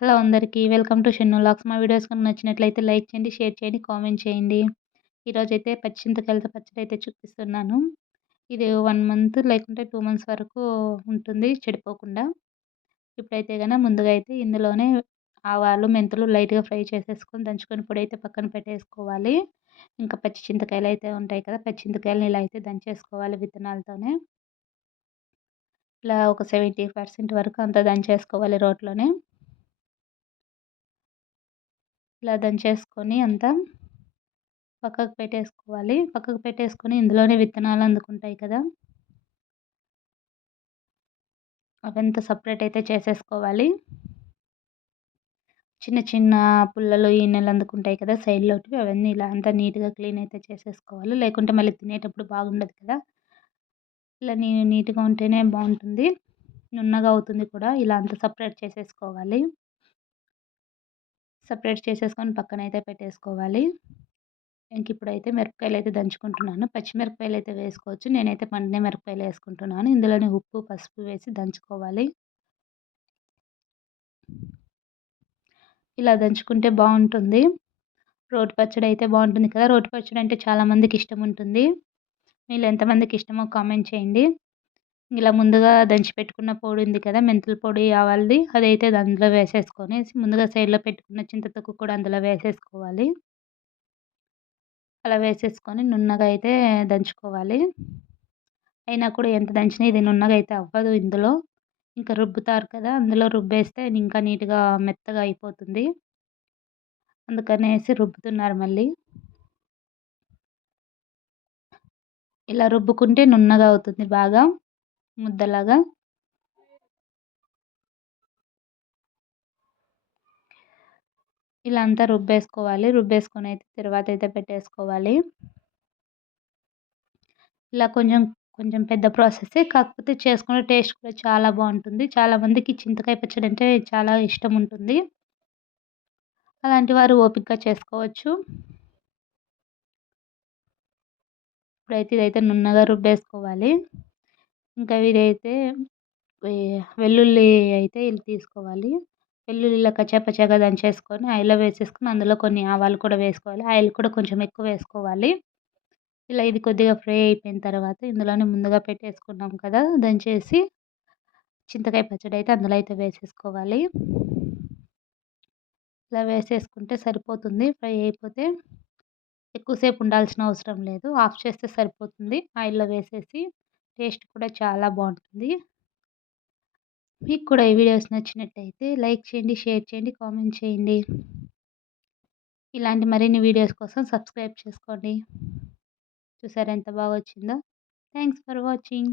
Hello అందరికీ. Welcome to Shennu లాక్స్. మా వీడియోస్ కనుక నచ్చినట్లయితే లైక్ చేయండి షేర్ చేయండి కామెంట్ చేయండి. ఈరోజైతే పచ్చింతకాయలతో పచ్చడి అయితే చూపిస్తున్నాను. ఇది వన్ మంత్ లేకుంటే టూ మంత్స్ వరకు ఉంటుంది చెడిపోకుండా. ఇప్పుడైతే కనుక ముందుగా అయితే ఇందులోనే ఆవాలు మెంతులు లైట్గా ఫ్రై చేసేసుకొని దంచుకొని పొడి అయితే పక్కన పెట్టేసుకోవాలి. ఇంకా పచ్చి చింతకాయలు అయితే ఉంటాయి కదా పచ్చి చింతకాయలు ఇలా అయితే దంచేసుకోవాలి విత్తనాలతోనే. ఇలా ఒక సెవెంటీ పర్సెంట్ వరకు అంతా దంచేసుకోవాలి రోట్లోనే. ఇలా దంచేసుకొని అంతా పక్కకు పెట్టేసుకోవాలి. పక్కకు పెట్టేసుకొని ఇందులోనే విత్తనాలు అందుకుంటాయి కదా. అవంతా సపరేట్ అయితే చేసేసుకోవాలి. చిన్న చిన్న పుల్లలు ఈనెలు అందుకుంటాయి కదా సైడ్లోకి అవన్నీ ఇలా అంతా నీట్గా క్లీన్ అయితే చేసేసుకోవాలి. లేకుంటే మళ్ళీ తినేటప్పుడు బాగుండదు కదా. ఇలా నీ నీట్గా ఉంటేనే బాగుంటుంది. నున్నగా అవుతుంది కూడా. ఇలా అంతా సపరేట్ చేసేసుకోవాలి. సపరేట్ చేసేసుకొని పక్కన అయితే పెట్టేసుకోవాలి. ఇంక ఇప్పుడైతే మిరపకాయలు అయితే దంచుకుంటున్నాను. పచ్చిమిరపకాయలు అయితే వేసుకోవచ్చు. నేనైతే పండిన మిరపకాయలు వేసుకుంటున్నాను. ఇందులోనే ఉప్పు పసుపు వేసి దంచుకోవాలి. ఇలా దంచుకుంటే బాగుంటుంది. రోటి పచ్చడి అయితే బాగుంటుంది కదా. రోటి పచ్చడి అంటే చాలామందికి ఇష్టం ఉంటుంది. మీరు ఎంతమందికి ఇష్టమో కామెంట్ చేయండి. ఇలా ముందుగా దంచి పెట్టుకున్న పొడి ఉంది కదా మెంతుల పొడి ఆవాలది అదైతే అందులో వేసేసుకొని ముందుగా సైడ్లో పెట్టుకున్న చింతతొక్కు కూడా అందులో వేసేసుకోవాలి. అలా వేసేసుకొని నున్నగా అయితే దంచుకోవాలి. అయినా కూడా ఎంత దంచినా ఇది నున్నగా అయితే అవ్వదు ఇందులో. ఇంకా రుబ్బుతారు కదా అందులో రుబ్బేస్తే ఇంకా నీట్గా మెత్తగా అయిపోతుంది. అందుకనేసి రుబ్బుతున్నారు మళ్ళీ. ఇలా రుబ్బుకుంటే నున్నగా అవుతుంది బాగా. ముద్దలాగా. ఇలా అంతా రుబ్బేసుకోవాలి. రుబ్బేసుకొని అయితే తర్వాత అయితే పెట్టేసుకోవాలి. ఇలా కొంచెం కొంచెం పెద్ద ప్రాసెసే కాకపోతే చేసుకునే టేస్ట్ కూడా చాలా బాగుంటుంది. చాలామందికి చింతకాయ పచ్చడి అంటే చాలా ఇష్టం ఉంటుంది. అలాంటి వారు ఓపికగా చేసుకోవచ్చు. ఇప్పుడైతే ఇదైతే నున్నగా రుబ్బేసుకోవాలి. ఇంకా ఇదైతే వెల్లుల్లి అయితే ఇది తీసుకోవాలి. వెల్లుల్లి ఇలా కచ్చాపచ్చాగా దంచేసుకొని ఆయిల్లో వేసేసుకొని అందులో కొన్ని ఆవాలు కూడా వేసుకోవాలి. ఆయిల్ కూడా కొంచెం ఎక్కువ వేసుకోవాలి. ఇలా ఇది కొద్దిగా ఫ్రై అయిపోయిన తర్వాత ఇందులోనే ముందుగా పెట్టేసుకున్నాం కదా దంచేసి చింతకాయ పచ్చడి అయితే అందులో అయితే వేసేసుకోవాలి. ఇలా వేసేసుకుంటే సరిపోతుంది ఫ్రై అయిపోతే ఎక్కువసేపు ఉండాల్సిన అవసరం లేదు. ఆఫ్ చేస్తే సరిపోతుంది ఆయిల్లో వేసేసి టేస్ట్ కూడా చాలా బాగుంటుంది. మీకు కూడా ఈ వీడియోస్ నచ్చినట్టయితే లైక్ చేయండి షేర్ చేయండి కామెంట్ చేయండి. ఇలాంటి మరిన్ని వీడియోస్ కోసం సబ్స్క్రైబ్ చేసుకోండి. చూసారు ఎంత బాగా వచ్చిందో. Thanks for watching.